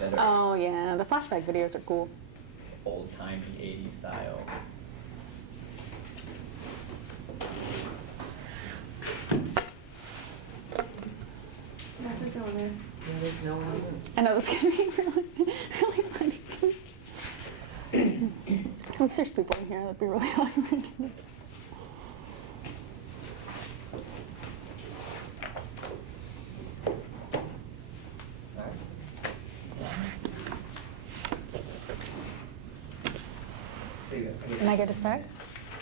that are Oh yeah, the flashback videos are cool. old-timey 80s style. Yeah, there's no one. I know that's gonna be really, really funny. At least there's people in here that'd be really funny. Am I good to start?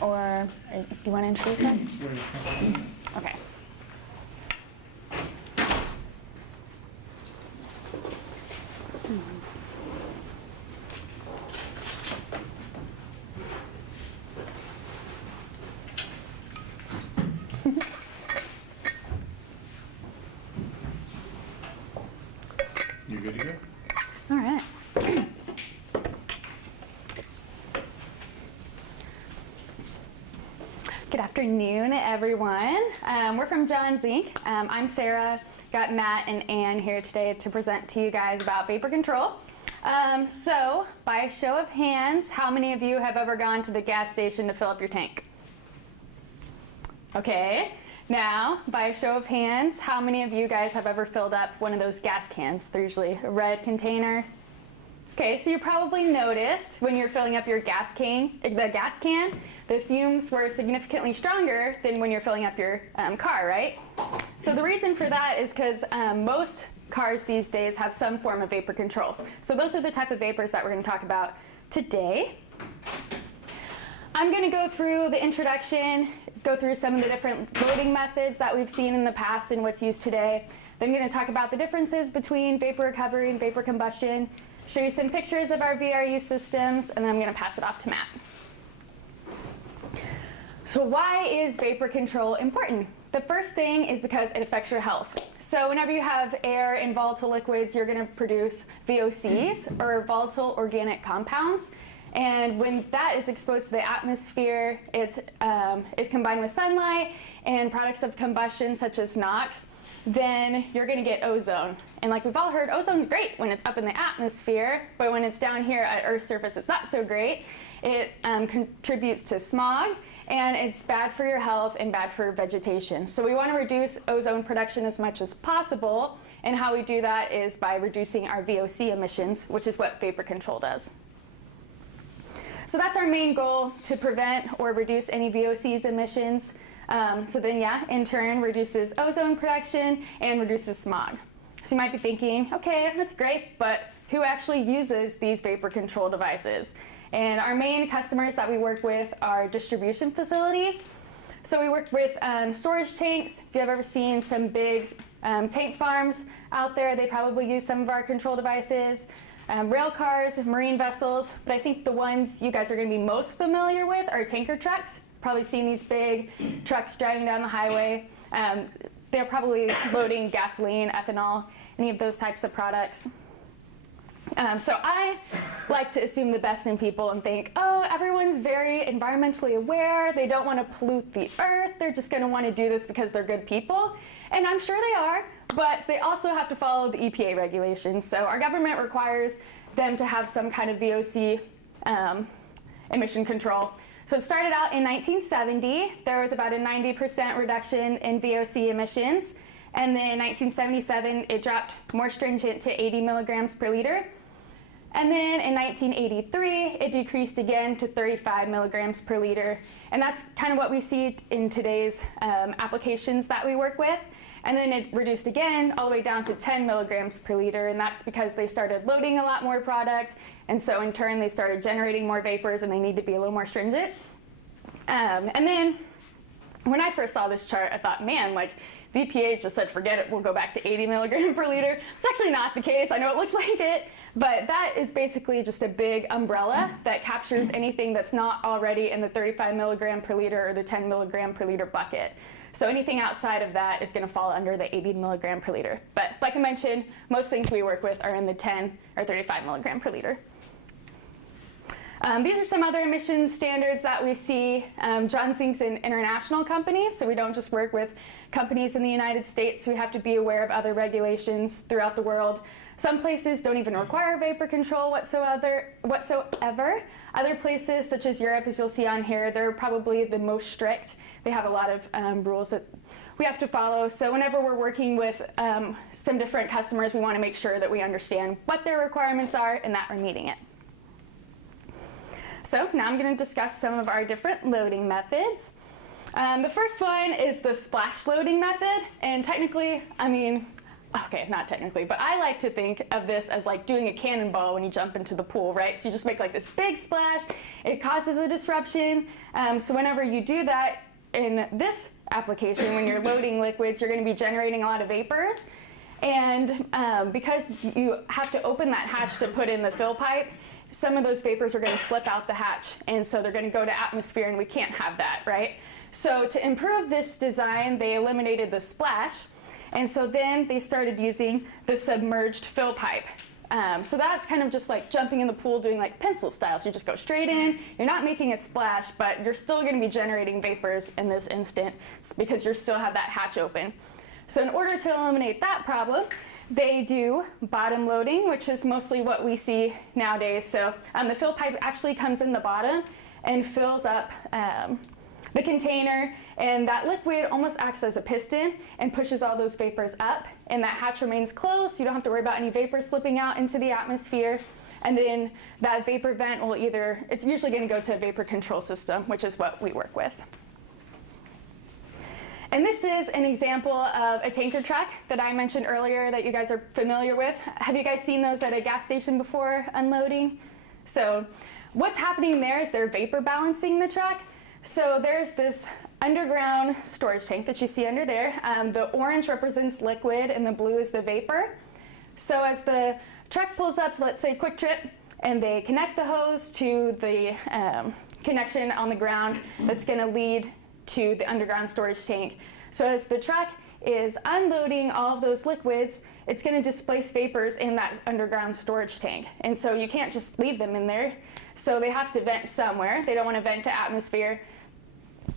Or do you want to introduce us? Okay. You good to go? All right. Good afternoon, everyone. We're from John's Inc. I'm Sarah. Got Matt and Ann here today to present to you guys about vapor control. So, by a show of hands, how many of you have ever gone to the gas station to fill up your tank? Okay. Now, by a show of hands, how many of you guys have ever filled up one of those gas cans? They're usually a red container. Okay, so you probably noticed when you're filling up your gas can, the fumes were significantly stronger than when you're filling up your car, right? So the reason for that is because most cars these days have some form of vapor control. So those are the type of vapors that we're going to talk about today. I'm going to go through the introduction, go through some of the different loading methods that we've seen in the past and what's used today. Then I'm going to talk about the differences between vapor recovery and vapor combustion, show you some pictures of our VRU systems, and then I'm going to pass it off to Matt. So why is vapor control important? The first thing is because it affects your health. So whenever you have air and volatile liquids, you're going to produce VOCs, or volatile organic compounds. And when that is exposed to the atmosphere, it's combined with sunlight and products of combustion such as NOx, then you're going to get ozone. And like we've all heard, ozone's great when it's up in the atmosphere, but when it's down here at Earth's surface, it's not so great. It contributes to smog, and it's bad for your health and bad for vegetation. So we want to reduce ozone production as much as possible, and how we do that is by reducing our VOC emissions, which is what vapor control does. So that's our main goal, to prevent or reduce any VOCs emissions. So then, yeah, in turn, reduces ozone production and reduces smog. So you might be thinking, okay, that's great, but who actually uses these vapor control devices? And our main customers that we work with are distribution facilities. So we work with storage tanks. If you've ever seen some big tank farms out there, they probably use some of our control devices. Rail cars, marine vessels, but I think the ones you guys are going to be most familiar with are tanker trucks. Probably seen these big trucks driving down the highway. They're probably loading gasoline, ethanol, any of those types of products. So I like to assume the best in people and think, oh, everyone's very environmentally aware. They don't want to pollute the earth. They're just going to want to do this because they're good people. And I'm sure they are, but they also have to follow the EPA regulations. So our government requires them to have some kind of VOC emission control. So it started out in 1970. There was about a 90% reduction in VOC emissions. And then in 1977, it dropped more stringent to 80 milligrams per liter. And then in 1983, it decreased again to 35 milligrams per liter. And that's kind of what we see in today's applications that we work with. And then it reduced again all the way down to 10 milligrams per liter. And that's because they started loading a lot more product. And so in turn, they started generating more vapors, and they need to be a little more stringent. And then when I first saw this chart, I thought, man, like, the EPA just said, forget it, we'll go back to 80 milligram per liter. It's actually not the case. I know it looks like it, but that is basically just a big umbrella that captures anything that's not already in the 35 milligram per liter or the 10 milligram per liter bucket. So anything outside of that is going to fall under the 80 milligram per liter. But like I mentioned, most things we work with are in the 10 or 35 milligram per liter. These are some other emissions standards that we see. John's Inc.'s an international company, so we don't just work with companies in the United States. We have to be aware of other regulations throughout the world. Some places don't even require vapor control whatsoever. Other places, such as Europe, as you'll see on here, they're probably the most strict. They have a lot of rules that we have to follow. So whenever we're working with some different customers, we want to make sure that we understand what their requirements are and that we're meeting it. So now I'm going to discuss some of our different loading methods. The first one is the splash loading method, and technically, okay, not technically, but I like to think of this as like doing a cannonball when you jump into the pool, right? So you just make like this big splash, it causes a disruption. So whenever you do that in this application, when you're loading liquids, you're going to be generating a lot of vapors. And because you have to open that hatch to put in the fill pipe, some of those vapors are going to slip out the hatch, and so they're going to go to atmosphere, and we can't have that, right? So to improve this design, they eliminated the splash, and so then they started using the submerged fill pipe. So that's kind of just like jumping in the pool doing like pencil style. So you just go straight in, you're not making a splash, but you're still going to be generating vapors in this instant because you still have that hatch open. So in order to eliminate that problem, they do bottom loading, which is mostly what we see nowadays. So the fill pipe actually comes in the bottom and fills up the container, and that liquid almost acts as a piston and pushes all those vapors up, and that hatch remains closed, so you don't have to worry about any vapors slipping out into the atmosphere. And then that vapor vent will it's usually going to go to a vapor control system, which is what we work with. And this is an example of a tanker truck that I mentioned earlier that you guys are familiar with. Have you guys seen those at a gas station before unloading? So what's happening there is they're vapor balancing the truck. So there's this underground storage tank that you see under there. The orange represents liquid and the blue is the vapor. So as the truck pulls up to, let's say, Quick Trip, and they connect the hose to the connection on the ground that's going to lead to the underground storage tank. So as the truck is unloading all of those liquids, it's going to displace vapors in that underground storage tank. And so you can't just leave them in there. So they have to vent somewhere. They don't want to vent to atmosphere.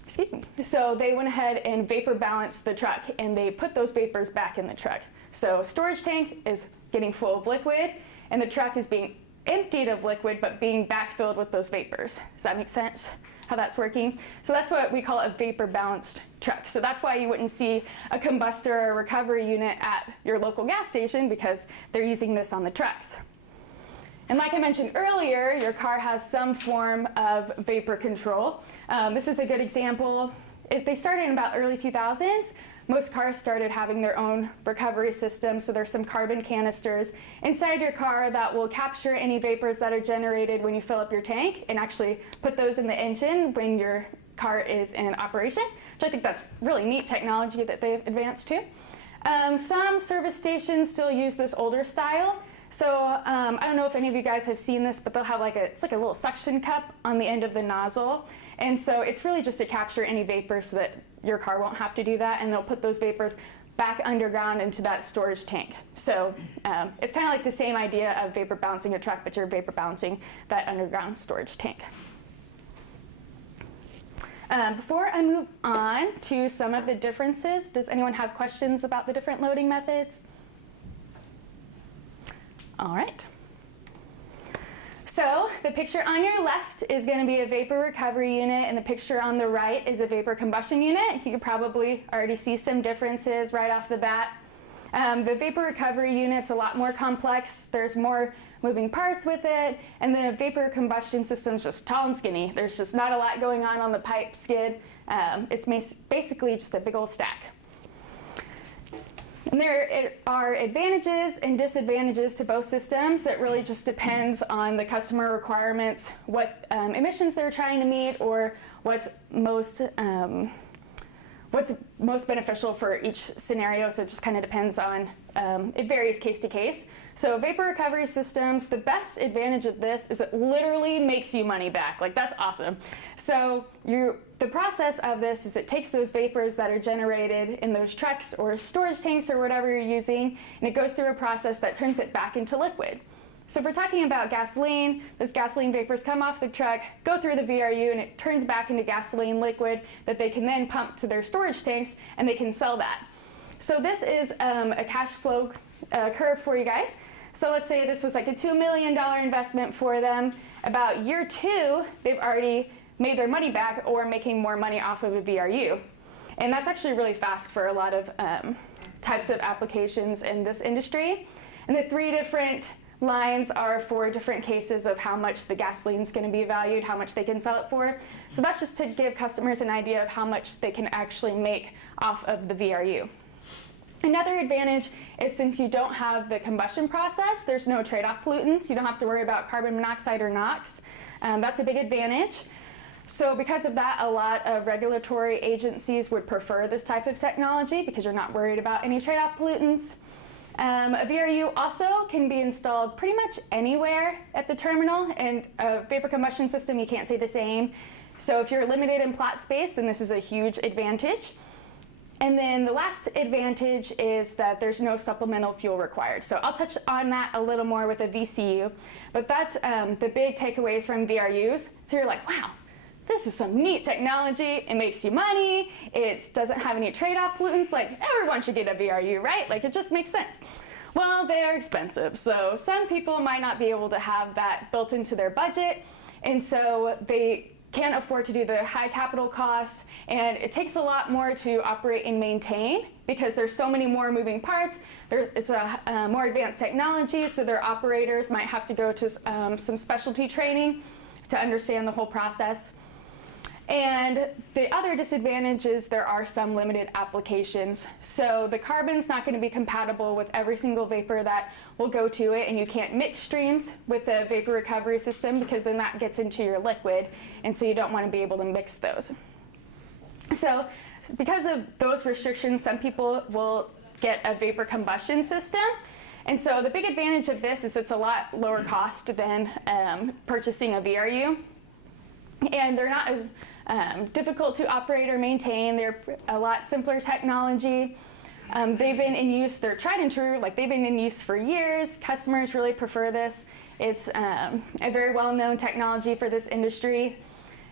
Excuse me. So they went ahead and vapor balanced the truck, and they put those vapors back in the truck. So storage tank is getting full of liquid, and the truck is being emptied of liquid, but being backfilled with those vapors. Does that make sense? How that's working? So that's what we call a vapor balanced truck. So that's why you wouldn't see a combustor or recovery unit at your local gas station, because they're using this on the trucks. And like I mentioned earlier, your car has some form of vapor control. This is a good example. They started in about early 2000s. Most cars started having their own recovery system, so there's some carbon canisters inside your car that will capture any vapors that are generated when you fill up your tank and actually put those in the engine when your car is in operation, which I think that's really neat technology that they've advanced to. Some service stations still use this older style. So I don't know if any of you guys have seen this, but they'll have it's like a little suction cup on the end of the nozzle. And so it's really just to capture any vapors so that your car won't have to do that, and they'll put those vapors back underground into that storage tank. So it's kind of like the same idea of vapor balancing a truck, but you're vapor balancing that underground storage tank. Before I move on to some of the differences, does anyone have questions about the different loading methods? All right. So the picture on your left is going to be a vapor recovery unit, and the picture on the right is a vapor combustion unit. You can probably already see some differences right off the bat. The vapor recovery unit's a lot more complex. There's more moving parts with it, and the vapor combustion system's just tall and skinny. There's just not a lot going on the pipe skid. It's basically just a big old stack. And there are advantages and disadvantages to both systems. It really just depends on the customer requirements, what emissions they're trying to meet, or what's most beneficial for each scenario. So it just kind of depends on, it varies case to case. So vapor recovery systems, the best advantage of this is it literally makes you money back. Like, that's awesome. So the process of this is it takes those vapors that are generated in those trucks or storage tanks or whatever you're using, and it goes through a process that turns it back into liquid. So if we're talking about gasoline, those gasoline vapors come off the truck, go through the VRU, and it turns back into gasoline liquid that they can then pump to their storage tanks, and they can sell that. So this is a cash flow curve for you guys. So let's say this was like a $2 million investment for them. About year 2, they've already made their money back or making more money off of a VRU. And that's actually really fast for a lot of types of applications in this industry. And the 3 different lines are 4 different cases of how much the gasoline is going to be valued, how much they can sell it for. So that's just to give customers an idea of how much they can actually make off of the VRU. Another advantage is since you don't have the combustion process, there's no trade-off pollutants. You don't have to worry about carbon monoxide or NOx. That's a big advantage. So because of that, a lot of regulatory agencies would prefer this type of technology because you're not worried about any trade-off pollutants. A VRU also can be installed pretty much anywhere at the terminal, and a vapor combustion system, you can't say the same. So if you're limited in plot space, then this is a huge advantage. And then the last advantage is that there's no supplemental fuel required. So I'll touch on that a little more with a VCU, but that's the big takeaways from VRUs. So you're like, wow, this is some neat technology. It makes you money. It doesn't have any trade-off pollutants. Like, everyone should get a VRU, right? Like, it just makes sense. Well, they are expensive. So some people might not be able to have that built into their budget. And so they can't afford to do the high capital costs, and it takes a lot more to operate and maintain because there's so many more moving parts. It's a more advanced technology, so their operators might have to go to some specialty training to understand the whole process. And the other disadvantage is there are some limited applications. So the carbon's not going to be compatible with every single vapor that will go to it, and you can't mix streams with the vapor recovery system because then that gets into your liquid, and so you don't want to be able to mix those. So because of those restrictions, some people will get a vapor combustion system. And so the big advantage of this is it's a lot lower cost than purchasing a VRU. And they're not as difficult to operate or maintain. They're a lot simpler technology. They've been in use, they're tried and true, like they've been in use for years. Customers really prefer this. It's a very well-known technology for this industry.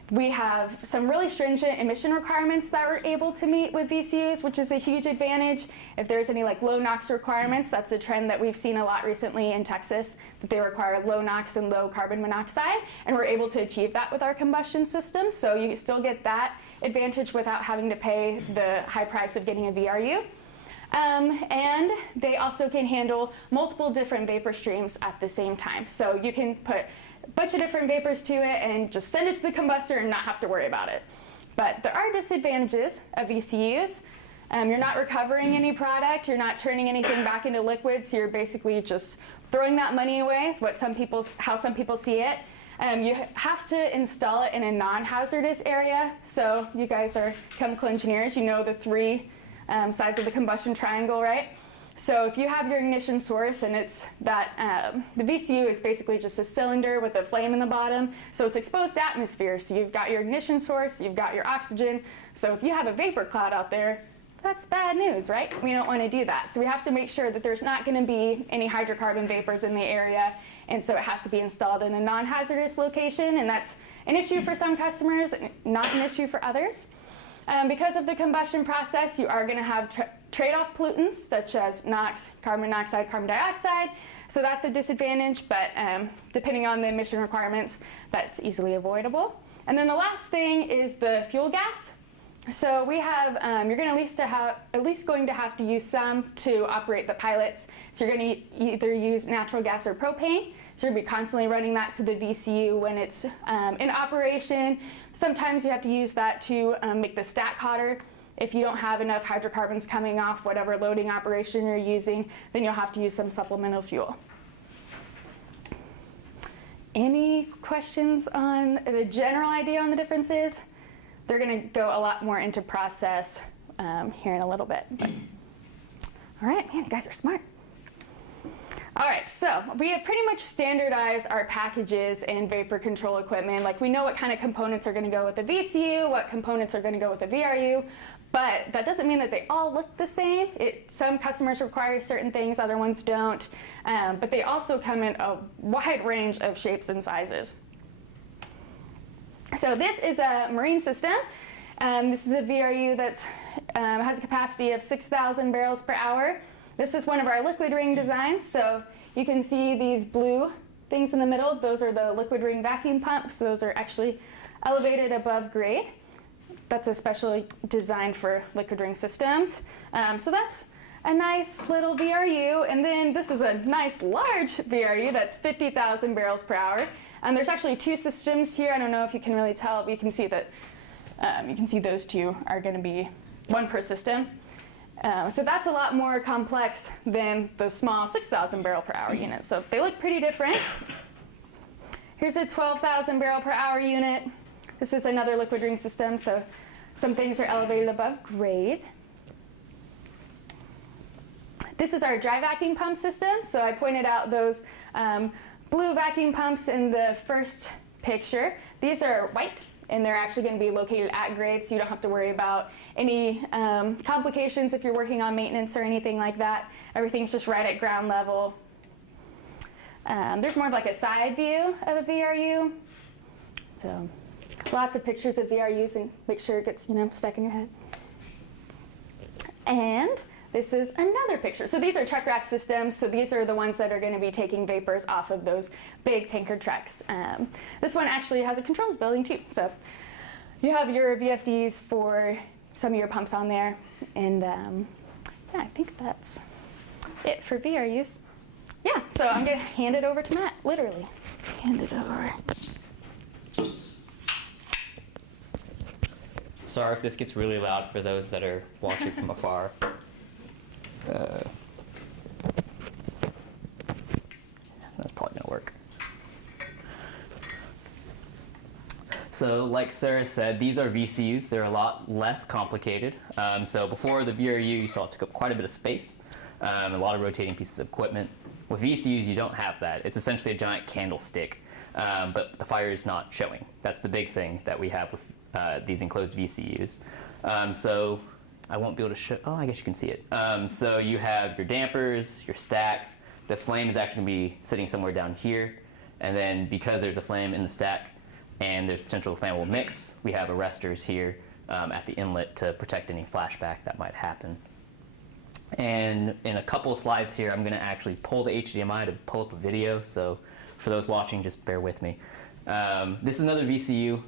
We have some really stringent emission requirements that we're able to meet with VCUs, which is a huge advantage. If there's any like low NOx requirements, that's a trend that we've seen a lot recently in Texas, that they require low NOx and low carbon monoxide, and we're able to achieve that with our combustion system. So you still get that advantage without having to pay the high price of getting a VRU. And they also can handle multiple different vapor streams at the same time. So you can put a bunch of different vapors to it and just send it to the combustor and not have to worry about it. But there are disadvantages of VCUs. You're not recovering any product, you're not turning anything back into liquid, so you're basically just throwing that money away, is how some people see it. You have to install it in a non-hazardous area. So you guys are chemical engineers, you know the 3 sides of the combustion triangle, right? So if you have your ignition source and it's that, the VCU is basically just a cylinder with a flame in the bottom, so it's exposed to atmosphere. So you've got your ignition source, you've got your oxygen. So if you have a vapor cloud out there, that's bad news, right? We don't want to do that. So we have to make sure that there's not going to be any hydrocarbon vapors in the area, and so it has to be installed in a non-hazardous location, and that's an issue for some customers, not an issue for others. Because of the combustion process, you are going to have trade-off pollutants such as NOx, carbon monoxide, carbon dioxide. So that's a disadvantage, but depending on the emission requirements, that's easily avoidable. And then the last thing is the fuel gas. So we have, you're going to at least going to have to use some to operate the pilots. So you're going to either use natural gas or propane. So you're going to be constantly running that to the VCU when it's in operation. Sometimes you have to use that to make the stack hotter. If you don't have enough hydrocarbons coming off whatever loading operation you're using, then you'll have to use some supplemental fuel. Any questions on the general idea on the differences? They're going to go a lot more into process here in a little bit. But. All right, man, you guys are smart. All right, so we have pretty much standardized our packages and vapor control equipment. Like, we know what kind of components are going to go with the VCU, what components are going to go with the VRU, but that doesn't mean that they all look the same. Some customers require certain things, other ones don't, but they also come in a wide range of shapes and sizes. So this is a marine system. This is a VRU that has a capacity of 6,000 barrels per hour. This is one of our liquid ring designs, so you can see these blue things in the middle. Those are the liquid ring vacuum pumps. Those are actually elevated above grade. That's especially designed for liquid ring systems. So that's a nice little VRU. And then this is a nice large VRU that's 50,000 barrels per hour. And there's actually two systems here. I don't know if you can really tell, but you can see that you can see those two are going to be one per system. So that's a lot more complex than the small 6,000 barrel per hour unit. So they look pretty different. Here's a 12,000 barrel per hour unit. This is another liquid ring system, so some things are elevated above grade. This is our dry vacuum pump system. So I pointed out those blue vacuum pumps in the first picture. These are white, and they're actually going to be located at grade, so you don't have to worry about any complications if you're working on maintenance or anything like that. Everything's just right at ground level. There's more of like a side view of a VRU. So lots of pictures of VRUs, and make sure it gets, stuck in your head. And this is another picture. So these are truck rack systems. So these are the ones that are going to be taking vapors off of those big tanker trucks. This one actually has a controls building too. So you have your VFDs for some of your pumps on there. And yeah, I think that's it for VRUs. Yeah, so I'm going to hand it over to Matt, literally. Hand it over. Sorry if this gets really loud for those that are watching from afar. That's probably gonna work. So like Sarah said, these are VCUs. They're a lot less complicated. So before the VRU, you saw it took up quite a bit of space, a lot of rotating pieces of equipment. With VCUs, you don't have that. It's essentially a giant candlestick, but the fire is not showing. That's the big thing that we have with these enclosed VCUs. So I won't be able to show, oh, I guess you can see it. So you have your dampers, your stack. The flame is actually gonna be sitting somewhere down here. And then because there's a flame in the stack and there's potential flammable mix, we have arresters here at the inlet to protect any flashback that might happen. And in a couple of slides here, I'm gonna actually pull the HDMI to pull up a video. So for those watching, just bear with me. This is another VCU.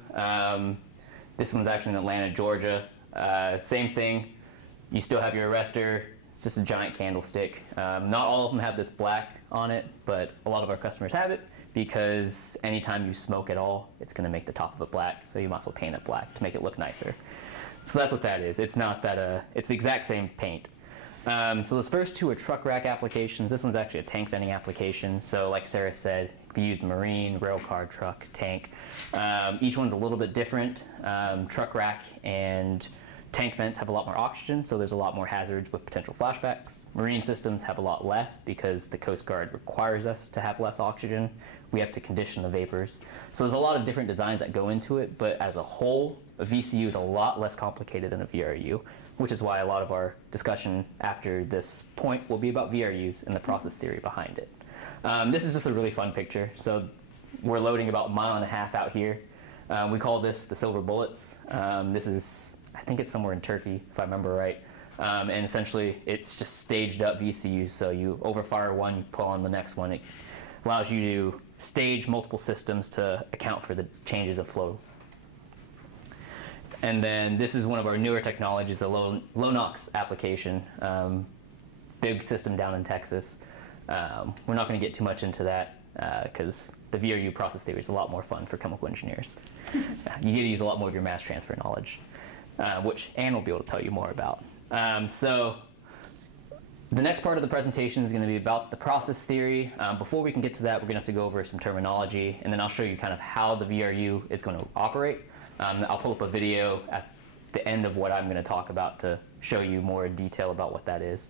This one's actually in Atlanta, Georgia. Same thing, you still have your arrestor. It's just a giant candlestick. Not all of them have this black on it, but a lot of our customers have it because anytime you smoke at all, it's gonna make the top of it black, so you might as well paint it black to make it look nicer. So that's what that is. It's not that, it's the exact same paint. So those first two are truck rack applications. This one's actually a tank venting application. So like Sarah said, it can be used in marine, rail car, truck, tank. Each one's a little bit different. Truck rack and tank vents have a lot more oxygen, so there's a lot more hazards with potential flashbacks. Marine systems have a lot less because the Coast Guard requires us to have less oxygen. We have to condition the vapors. So there's a lot of different designs that go into it, but as a whole, a VCU is a lot less complicated than a VRU, which is why a lot of our discussion after this point will be about VRUs and the process theory behind it. This is just a really fun picture. So we're loading about 1.5 miles out here. We call this the silver bullets. This is, I think it's somewhere in Turkey, if I remember right. And essentially, it's just staged up VCUs. So you overfire one, you pull on the next one. It allows you to stage multiple systems to account for the changes of flow. And then this is one of our newer technologies, a low NOx application, big system down in Texas. We're not going to get too much into that because the VRU process theory is a lot more fun for chemical engineers. You get to use a lot more of your mass transfer knowledge, which Ann will be able to tell you more about. So the next part of the presentation is going to be about the process theory. Before we can get to that, we're going to have to go over some terminology, and then I'll show you kind of how the VRU is going to operate. I'll pull up a video at the end of what I'm going to talk about to show you more detail about what that is.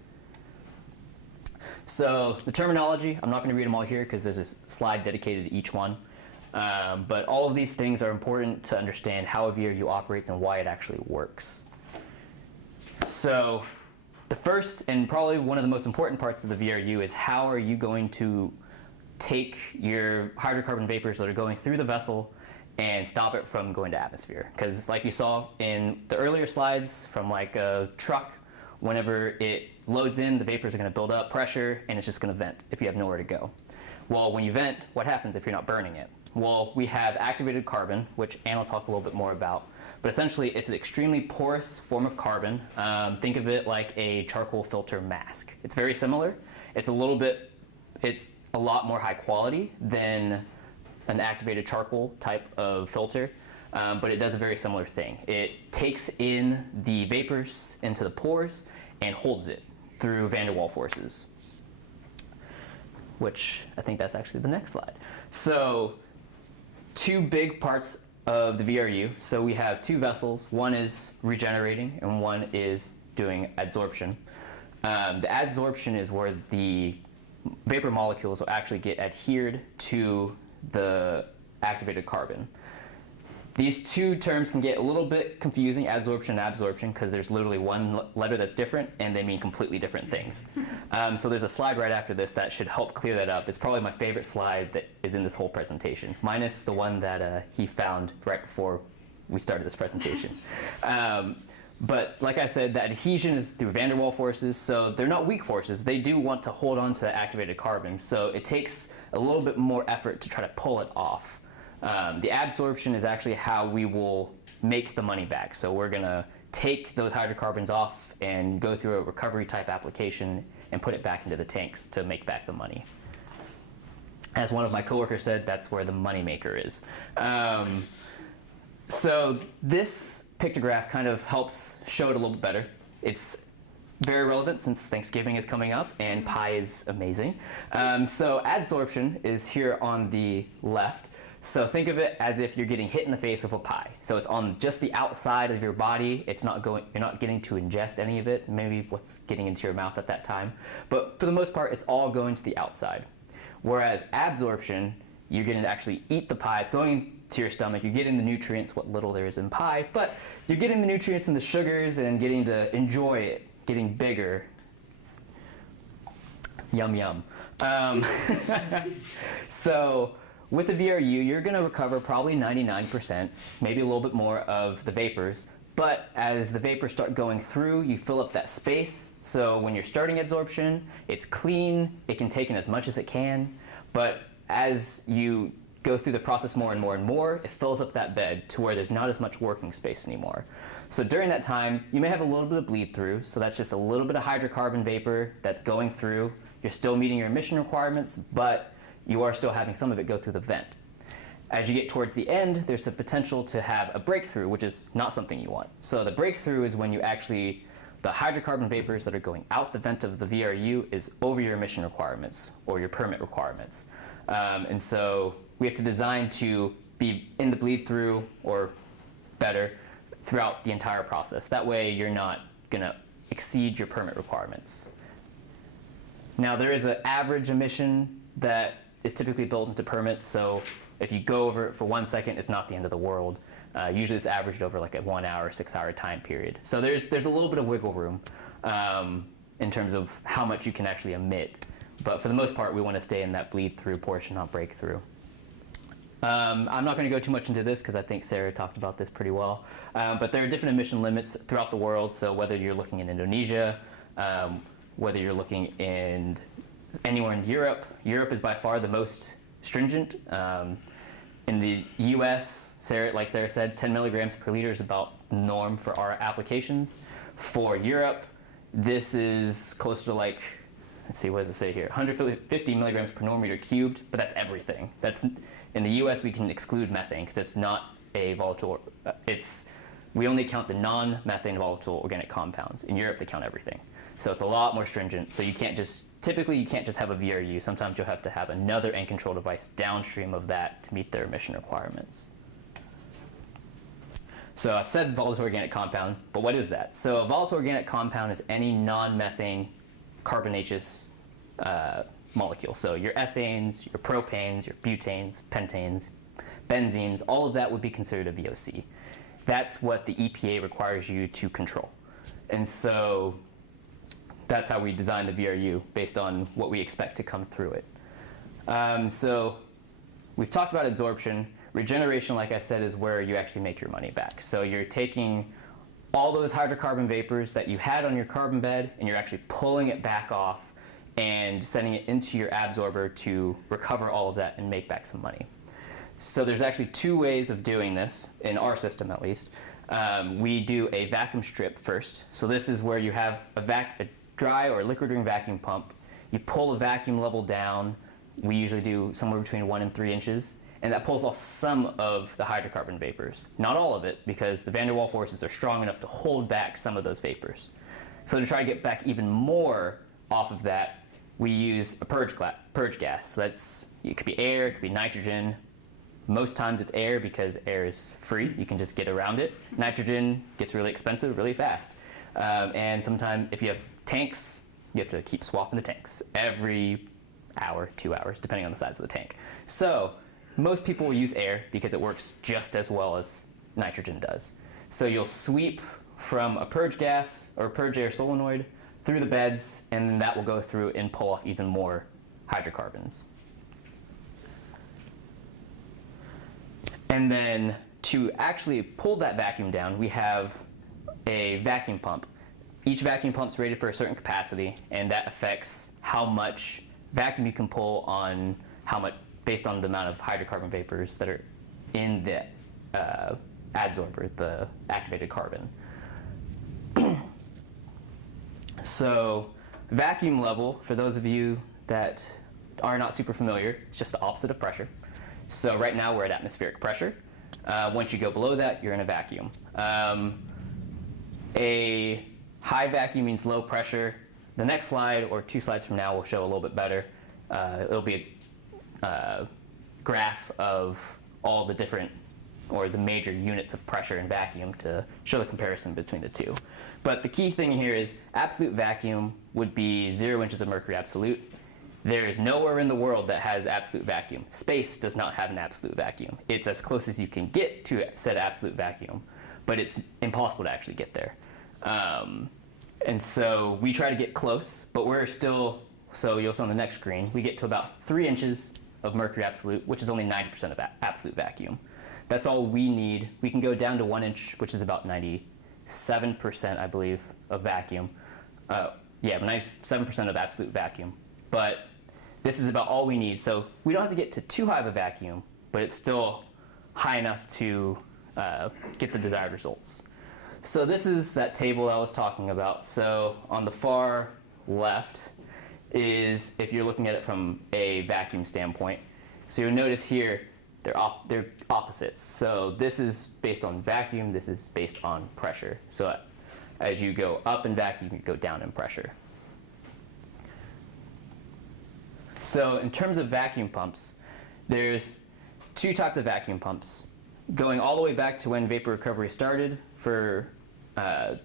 So the terminology, I'm not going to read them all here because there's a slide dedicated to each one. But all of these things are important to understand how a VRU operates and why it actually works. So the first and probably one of the most important parts of the VRU is how are you going to take your hydrocarbon vapors that are going through the vessel and stop it from going to atmosphere. Because like you saw in the earlier slides from like a truck, whenever it loads in, the vapors are going to build up pressure, and it's just going to vent if you have nowhere to go. Well, when you vent, what happens if you're not burning it? Well, we have activated carbon, which Anne will talk a little bit more about. But essentially, it's an extremely porous form of carbon. Think of it like a charcoal filter mask. It's very similar. It's a lot more high quality than an activated charcoal type of filter, but it does a very similar thing. It takes in the vapors into the pores and holds it through van der Waals forces, which I think that's actually the next slide. So two big parts of the VRU. So we have two vessels. One is regenerating and one is doing adsorption. The adsorption is where the vapor molecules will actually get adhered to the activated carbon. These two terms can get a little bit confusing, adsorption and absorption, because there's literally one letter that's different and they mean completely different things. So there's a slide right after this that should help clear that up. It's probably my favorite slide that is in this whole presentation, minus the one that he found right before we started this presentation. But like I said, the adhesion is through van der Waals forces, so they're not weak forces. They do want to hold on to the activated carbon, so it takes a little bit more effort to try to pull it off. The absorption is actually how we will make the money back. So we're going to take those hydrocarbons off and go through a recovery type application and put it back into the tanks to make back the money. As one of my coworkers said, that's where the money maker is. So this pictograph kind of helps show it a little bit better. It's very relevant since Thanksgiving is coming up and pie is amazing. So adsorption is here on the left. So think of it as if you're getting hit in the face with a pie. So it's on just the outside of your body. It's not going, you're not getting to ingest any of it, maybe what's getting into your mouth at that time. But for the most part, it's all going to the outside. Whereas absorption, you're getting to actually eat the pie. It's going to your stomach. You're getting the nutrients, what little there is in pie, but you're getting the nutrients and the sugars and getting to enjoy it, getting bigger. Yum, yum. So with the VRU, you're going to recover probably 99%, maybe a little bit more of the vapors. But as the vapors start going through, you fill up that space. So when you're starting adsorption, it's clean. It can take in as much as it can. But as you go through the process more and more and more, it fills up that bed to where there's not as much working space anymore. So during that time, you may have a little bit of bleed through. So that's just a little bit of hydrocarbon vapor that's going through. You're still meeting your emission requirements, but you are still having some of it go through the vent. As you get towards the end, there's a potential to have a breakthrough, which is not something you want. So the breakthrough is when you actually, the hydrocarbon vapors that are going out the vent of the VRU is over your emission requirements or your permit requirements. And so we have to design to be in the bleed through or better throughout the entire process. That way you're not gonna exceed your permit requirements. Now there is an average emission that is typically built into permits, so if you go over it for 1 second, it's not the end of the world. Usually it's averaged over like a 1 hour, 6 hour time period. So there's a little bit of wiggle room in terms of how much you can actually emit. But for the most part, we want to stay in that bleed through portion, not breakthrough. I'm not going to go too much into this because I think Sarah talked about this pretty well. But there are different emission limits throughout the world. So whether you're looking in Indonesia, whether you're looking in anywhere in Europe, Europe is by far the most stringent. In the US, like Sarah said, 10 milligrams per liter is about the norm for our applications. For Europe, this is closer to like, let's see, what does it say here? 150 milligrams per millimeter cubed, but that's everything. That's, in the US, we can exclude methane because it's not a volatile, we only count the non-methane volatile organic compounds. In Europe, they count everything. So it's a lot more stringent. So typically you can't just have a VRU. Sometimes you'll have to have another end control device downstream of that to meet their emission requirements. So I've said volatile organic compound, but what is that? So a volatile organic compound is any non-methane carbonaceous molecule. So your ethanes, your propanes, your butanes, pentanes, benzenes, all of that would be considered a VOC. That's what the EPA requires you to control. And so that's how we design the VRU based on what we expect to come through it. So we've talked about adsorption. Regeneration, like I said, is where you actually make your money back. So you're taking all those hydrocarbon vapors that you had on your carbon bed, and you're actually pulling it back off and sending it into your absorber to recover all of that and make back some money. So there's actually two ways of doing this, in our system at least. We do a vacuum strip first. So this is where you have a dry or liquid ring vacuum pump. You pull the vacuum level down. We usually do somewhere between 1 and 3 inches, and that pulls off some of the hydrocarbon vapors. Not all of it, because the van der Waals forces are strong enough to hold back some of those vapors. So to try to get back even more off of that, we use a purge gas. So it could be air, it could be nitrogen. Most times it's air because air is free. You can just get around it. Nitrogen gets really expensive really fast. And sometimes if you have tanks, you have to keep swapping the tanks every hour, 2 hours, depending on the size of the tank. So most people will use air because it works just as well as nitrogen does. So you'll sweep from a purge gas or purge air solenoid through the beds, and then that will go through and pull off even more hydrocarbons. And then to actually pull that vacuum down, we have a vacuum pump. Each vacuum pump is rated for a certain capacity, and that affects how much vacuum you can pull on based on the amount of hydrocarbon vapors that are in the adsorber, the activated carbon. So vacuum level, for those of you that are not super familiar, it's just the opposite of pressure. So right now we're at atmospheric pressure. Once you go below that, you're in a vacuum. A high vacuum means low pressure. The next slide, or 2 slides from now, will show a little bit better. It'll be a graph of all the different, or the major units of pressure in vacuum to show the comparison between the two. But the key thing here is absolute vacuum would be 0 inches of mercury absolute. There is nowhere in the world that has absolute vacuum. Space does not have an absolute vacuum. It's as close as you can get to said absolute vacuum, but it's impossible to actually get there. And so we try to get close, but we're still, so you'll see on the next screen, we get to about 3 inches of mercury absolute, which is only 90% of absolute vacuum. That's all we need. We can go down to 1 inch, which is about 97%, I believe, of vacuum. 97% of absolute vacuum. But this is about all we need. So we don't have to get to too high of a vacuum, but it's still high enough to get the desired results. So this is that table I was talking about. So on the far left is if you're looking at it from a vacuum standpoint. So you'll notice here they're opposites. So this is based on vacuum, this is based on pressure. So as you go up in vacuum, you go down in pressure. So in terms of vacuum pumps, there's 2 types of vacuum pumps. Going all the way back to when vapor recovery started for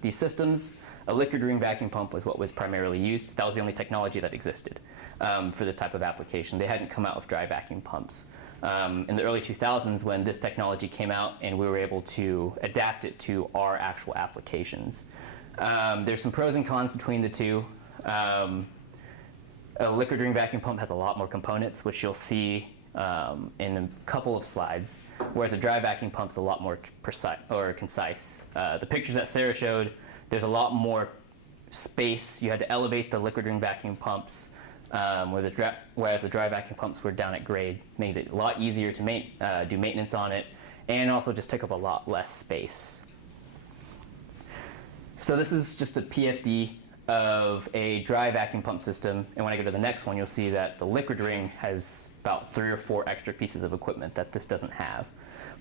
these systems, a liquid ring vacuum pump was what was primarily used. That was the only technology that existed for this type of application. They hadn't come out with dry vacuum pumps. In the early 2000s, when this technology came out and we were able to adapt it to our actual applications. There's some pros and cons between the two. A liquid ring vacuum pump has a lot more components, which you'll see in a couple of slides, whereas a dry vacuum pump's a lot more precise or concise. The pictures that Sarah showed, there's a lot more space. You had to elevate the liquid ring vacuum pumps, whereas the dry vacuum pumps were down at grade, made it a lot easier to do maintenance on it, and also just took up a lot less space. So this is just a PFD of a dry vacuum pump system, and when I go to the next one, you'll see that the liquid ring has about 3 or 4 extra pieces of equipment that this doesn't have.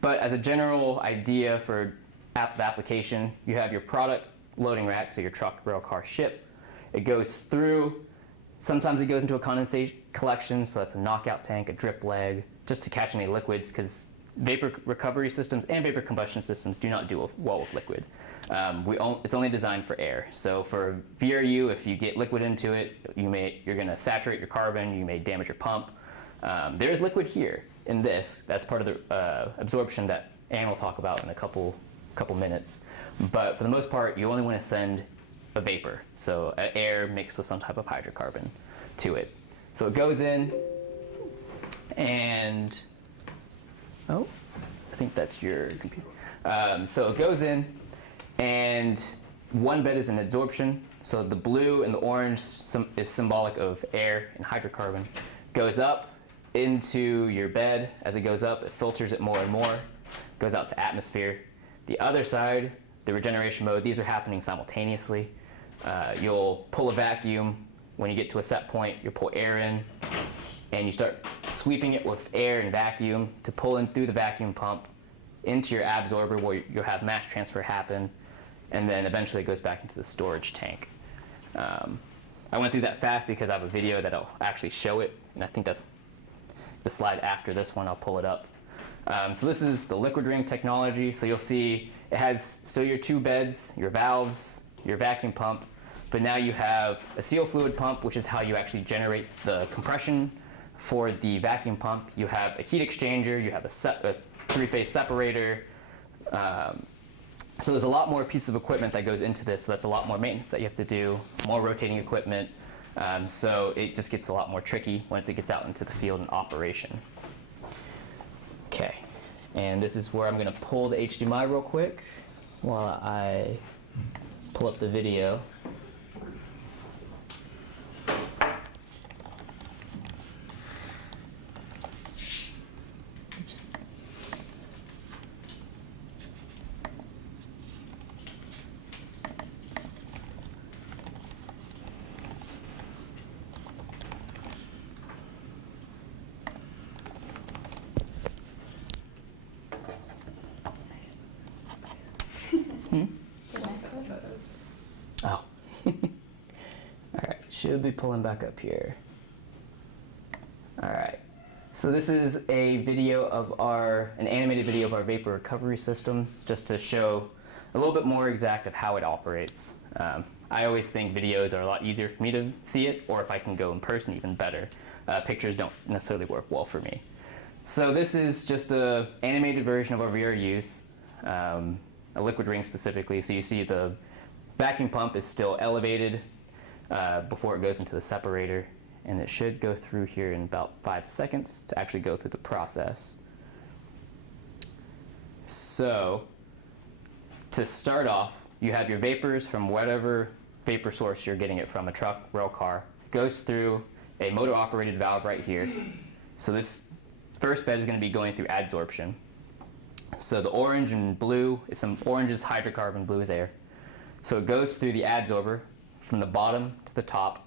But as a general idea for the application, you have your product loading rack, so your truck, rail car, ship. It goes through, sometimes it goes into a condensate collection, so that's a knockout tank, a drip leg, just to catch any liquids, because vapor recovery systems and vapor combustion systems do not do well with liquid. It's only designed for air. So for VRU, if you get liquid into it, you're going to saturate your carbon, you may damage your pump. There is liquid here in this. That's part of the absorption that Anne will talk about in a couple minutes. But for the most part, you only want to send a vapor, so air mixed with some type of hydrocarbon to it. So it goes in, and I think that's your computer. So it goes in, And one bed is an adsorption. So the blue and the orange is symbolic of air and hydrocarbon. Goes up into your bed. As it goes up, it filters it more and more. Goes out to atmosphere. The other side, the regeneration mode, these are happening simultaneously. You'll pull a vacuum. When you get to a set point, you'll pull air in, and you start sweeping it with air and vacuum to pull in through the vacuum pump into your absorber where you'll have mass transfer happen, and then eventually it goes back into the storage tank. I went through that fast because I have a video that'll actually show it, and I think that's the slide after this one. I'll pull it up. So this is the liquid ring technology. So you'll see it has still your two beds, your valves, your vacuum pump, but now you have a seal fluid pump, which is how you actually generate the compression for the vacuum pump. You have a heat exchanger, you have a three-phase separator. So there's a lot more pieces of equipment that goes into this, so that's a lot more maintenance that you have to do, more rotating equipment. So it just gets a lot more tricky once it gets out into the field and operation. Okay, and this is where I'm going to pull the HDMI real quick while I pull up the video. Oh. All right, should be pulling back up here. All right, so this is a video of an animated video of our vapor recovery systems, just to show a little bit more exact of how it operates. I always think videos are a lot easier for me to see it, or if I can go in person, even better. Pictures don't necessarily work well for me. So this is just an animated version of our VRUs, a liquid ring specifically. So you see the vacuum pump is still elevated before it goes into the separator, and it should go through here in about 5 seconds to actually go through the process. So to start off, you have your vapors from whatever vapor source you're getting it from, a truck, rail car. It goes through a motor operated valve right here. So this first bed is going to be going through adsorption. So the orange and blue orange is hydrocarbon, blue is air. So it goes through the adsorber from the bottom to the top.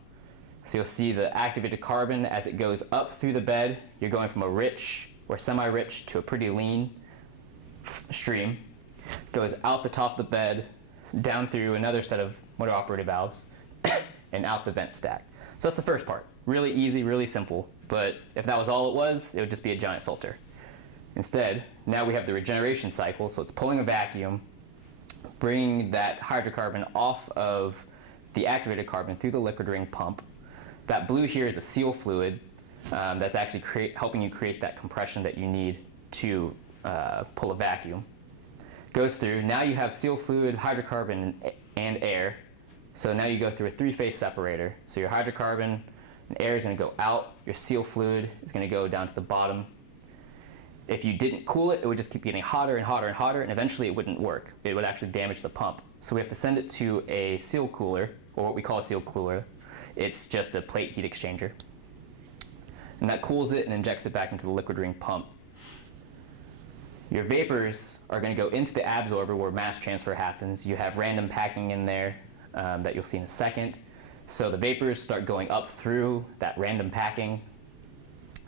So you'll see the activated carbon as it goes up through the bed. You're going from a rich or semi-rich to a pretty lean stream. Goes out the top of the bed, down through another set of motor operated valves, and out the vent stack. So that's the first part. Really easy, really simple. But if that was all it would just be a giant filter. Instead, now we have the regeneration cycle, so it's pulling a vacuum, bringing that hydrocarbon off of the activated carbon through the liquid ring pump. That blue here is a seal fluid that's actually helping you create that compression that you need to pull a vacuum. Goes through, now you have seal fluid, hydrocarbon, and air. So now you go through a three-phase separator. So your hydrocarbon and air is going to go out, your seal fluid is going to go down to the bottom. If you didn't cool it, it would just keep getting hotter and hotter and hotter, and eventually it wouldn't work. It would actually damage the pump. So we have to send it to a seal cooler, or what we call a seal cooler. It's just a plate heat exchanger. And that cools it and injects it back into the liquid ring pump. Your vapors are going to go into the absorber where mass transfer happens. You have random packing in there that you'll see in a second. So the vapors start going up through that random packing,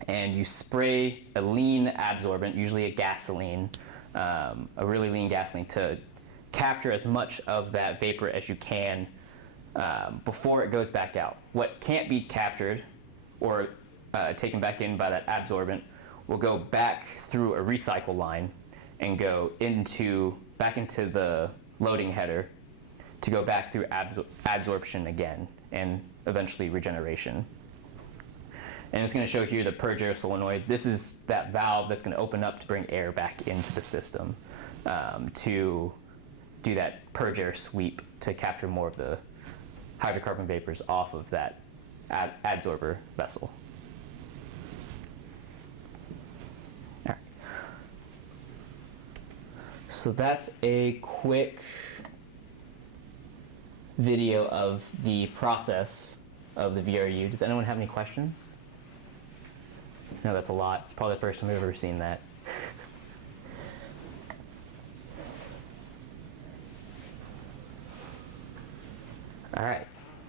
and you spray a lean absorbent, usually a gasoline, a really lean gasoline, to capture as much of that vapor as you can before it goes back out. What can't be captured or taken back in by that absorbent will go back through a recycle line and go back into the loading header to go back through adsorption again and eventually regeneration. And it's going to show here the purge air solenoid. This is that valve that's going to open up to bring air back into the system to do that purge air sweep to capture more of the hydrocarbon vapors off of that adsorber vessel. All right. So that's a quick video of the process of the VRU. Does anyone have any questions? No, that's a lot. It's probably the first time I've ever seen that. All right.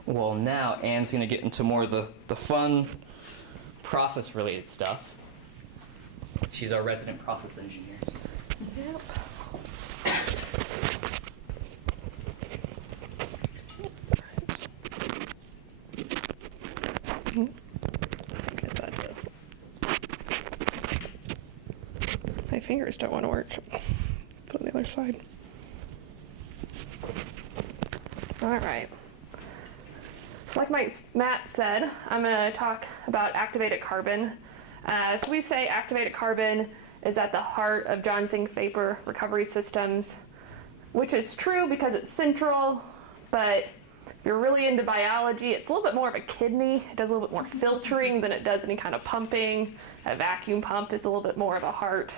Well, now Anne's going to get into more of the fun process-related stuff. She's our resident process engineer. Yep. Get that done. My fingers don't want to work. Let's put it on the other side. All right. So like Matt said, I'm going to talk about activated carbon. So we say activated carbon is at the heart of Johnson vapor recovery systems, which is true because it's central, but if you're really into biology, it's a little bit more of a kidney. It does a little bit more filtering than it does any kind of pumping. A vacuum pump is a little bit more of a heart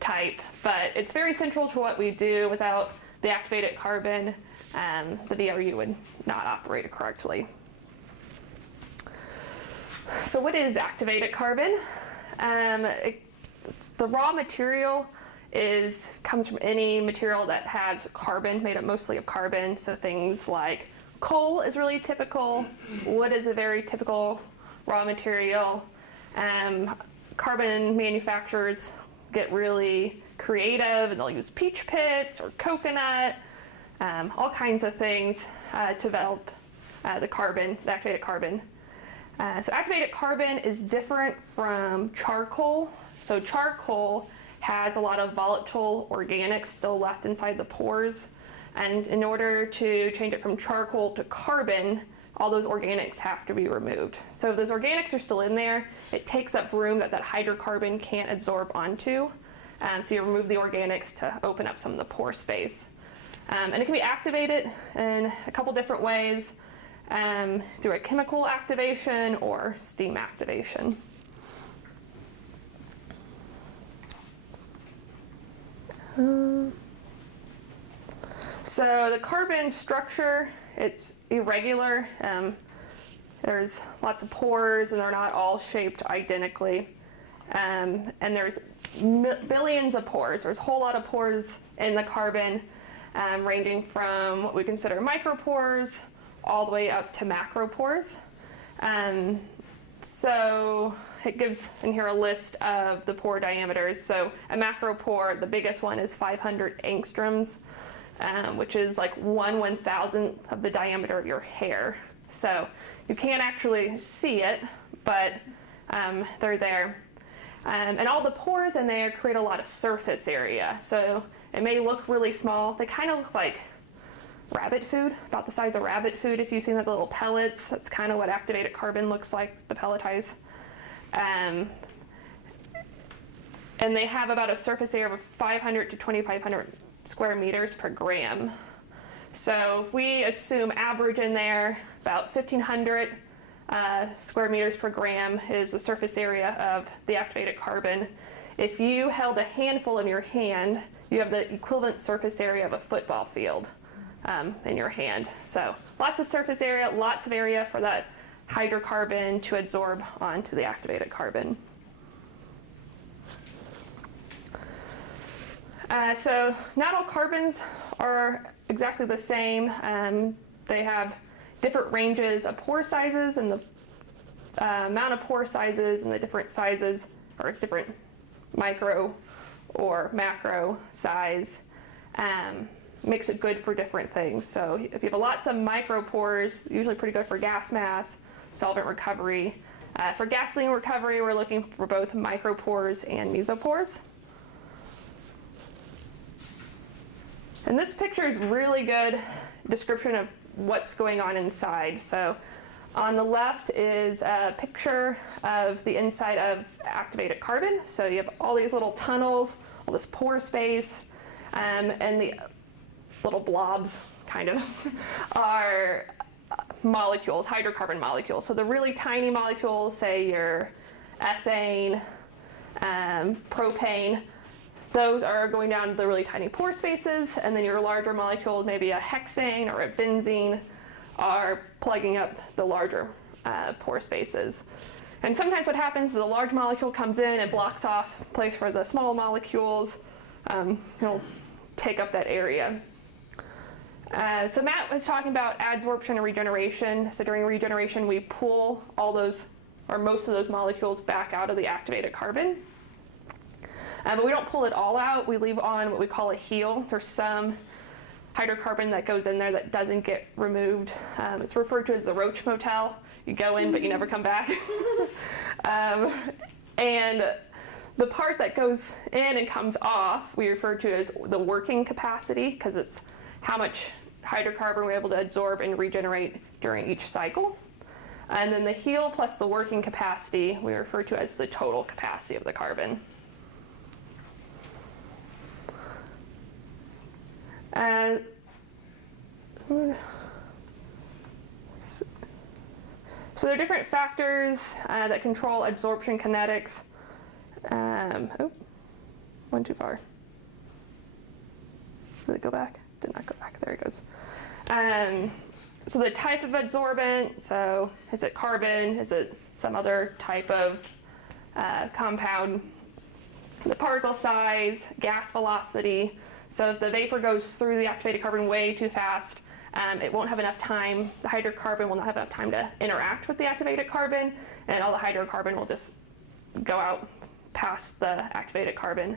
type, but it's very central to what we do. Without the activated carbon, the VRU would not operate correctly. So what is activated carbon? The raw material comes from any material that has carbon, made up mostly of carbon. So things like coal is really typical. Wood is a very typical raw material. Carbon manufacturers get really creative and they'll use peach pits or coconut, all kinds of things to develop the activated carbon. So activated carbon is different from charcoal. So charcoal has a lot of volatile organics still left inside the pores. And in order to change it from charcoal to carbon, all those organics have to be removed. So if those organics are still in there, it takes up room that hydrocarbon can't absorb onto. So you remove the organics to open up some of the pore space. And it can be activated in a couple different ways. Through a chemical activation or steam activation. So the carbon structure, it's irregular. There's lots of pores and they're not all shaped identically. And there's billions of pores. There's a whole lot of pores in the carbon, ranging from what we consider micropores all the way up to macropores. So it gives in here a list of the pore diameters. So a macropore, the biggest one is 500 angstroms, which is like 1/1000th of the diameter of your hair. So you can't actually see it, but they're there. And all the pores in there create a lot of surface area. So it may look really small. They kind of look like rabbit food, about the size of rabbit food. If you've seen the little pellets, that's kind of what activated carbon looks like, the pelletized. And they have about a surface area of 500 to 2,500 square meters per gram. So if we assume average in there, about 1,500 square meters per gram is the surface area of the activated carbon. If you held a handful in your hand, you have the equivalent surface area of a football field. In your hand. So lots of surface area, lots of area for that hydrocarbon to absorb onto the activated carbon. So not all carbons are exactly the same. They have different ranges of pore sizes, and the amount of pore sizes and the different sizes, or different micro or macro size, makes it good for different things. So if you have lots of micropores, usually pretty good for gas mass, solvent recovery. For gasoline recovery, we're looking for both micropores and mesopores. And this picture is really good description of what's going on inside. So on the left is a picture of the inside of activated carbon. So you have all these little tunnels, all this pore space, and the little blobs, kind of, are molecules, hydrocarbon molecules. So the really tiny molecules, say your ethane, propane, those are going down to the really tiny pore spaces, and then your larger molecule, maybe a hexane or a benzene, are plugging up the larger pore spaces. And sometimes what happens is the large molecule comes in and blocks off place for the small molecules. It'll take up that area. So Matt was talking about adsorption and regeneration. So during regeneration, we pull all those, or most of those molecules back out of the activated carbon. But we don't pull it all out. We leave on what we call a heel. There's some hydrocarbon that goes in there that doesn't get removed. It's referred to as the Roach Motel. You go in, but you never come back. And the part that goes in and comes off, we refer to as the working capacity, because it's how much hydrocarbon we're able to absorb and regenerate during each cycle. And then the heel plus the working capacity, we refer to as the total capacity of the carbon. So there are different factors that control adsorption kinetics. Went too far. Did it go back? Did not go back. There it goes. So the type of adsorbent, so is it carbon? Is it some other type of compound? The particle size, gas velocity. So if the vapor goes through the activated carbon way too fast, it won't have enough time, the hydrocarbon will not have enough time to interact with the activated carbon, and all the hydrocarbon will just go out past the activated carbon.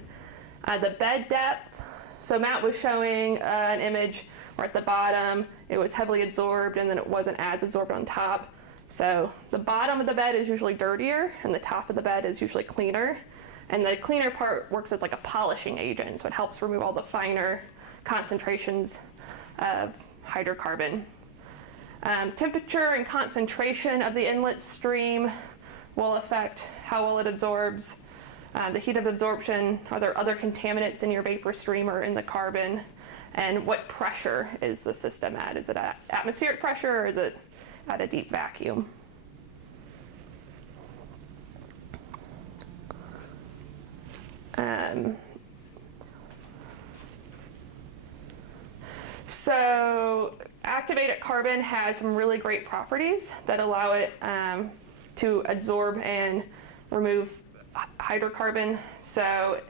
The bed depth, so Matt was showing an image where at the bottom it was heavily absorbed and then it wasn't as absorbed on top. So the bottom of the bed is usually dirtier and the top of the bed is usually cleaner. And the cleaner part works as like a polishing agent, so it helps remove all the finer concentrations of hydrocarbon. Temperature and concentration of the inlet stream will affect how well it absorbs. The heat of absorption, are there other contaminants in your vapor stream or in the carbon? And what pressure is the system at? Is it at atmospheric pressure or is it at a deep vacuum? So activated carbon has some really great properties that allow it to absorb and remove hydrocarbon. So it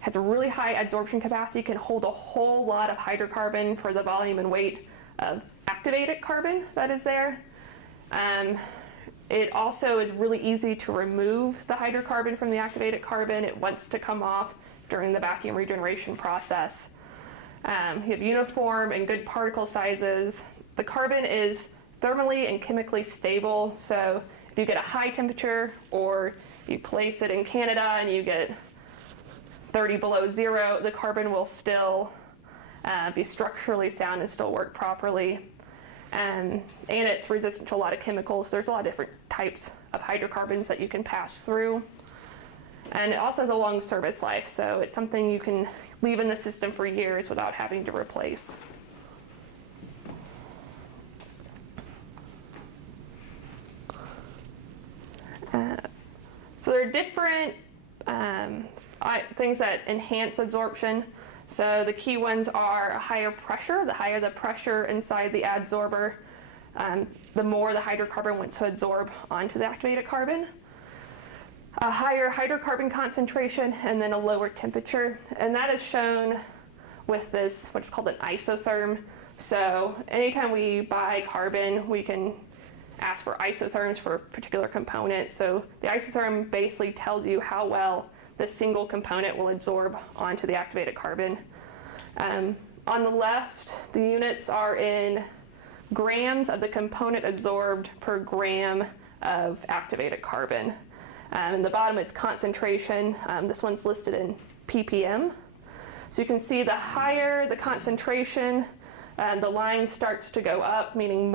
has a really high adsorption capacity, can hold a whole lot of hydrocarbon for the volume and weight of activated carbon that is there. It also is really easy to remove the hydrocarbon from the activated carbon. It wants to come off during the vacuum regeneration process. You have uniform and good particle sizes. The carbon is thermally and chemically stable, so if you get a high temperature or you place it in Canada and you get 30 below zero, the carbon will still be structurally sound and still work properly. And it's resistant to a lot of chemicals. There's a lot of different types of hydrocarbons that you can pass through. And it also has a long service life, so it's something you can leave in the system for years without having to replace. So there are different things that enhance absorption. So the key ones are a higher pressure. The higher the pressure inside the adsorber, the more the hydrocarbon wants to absorb onto the activated carbon. A higher hydrocarbon concentration and then a lower temperature. And that is shown with this, what's called an isotherm. So anytime we buy carbon, we can ask for isotherms for a particular component. So the isotherm basically tells you how well the single component will absorb onto the activated carbon. On the left, the units are in grams of the component absorbed per gram of activated carbon. And the bottom is concentration. This one's listed in ppm. So you can see the higher the concentration, the line starts to go up, meaning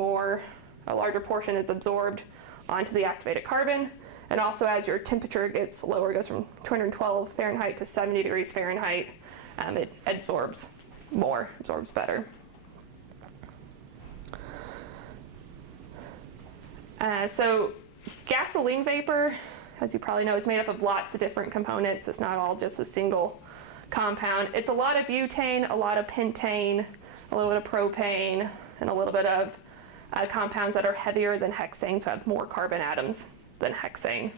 a larger portion is absorbed onto the activated carbon. And also as your temperature gets lower, it goes from 212 Fahrenheit to 70 degrees Fahrenheit, it absorbs more, absorbs better. So gasoline vapor, as you probably know, is made up of lots of different components. It's not all just a single compound. It's a lot of butane, a lot of pentane, a little bit of propane, and a little bit of compounds that are heavier than hexane, so have more carbon atoms than hexane.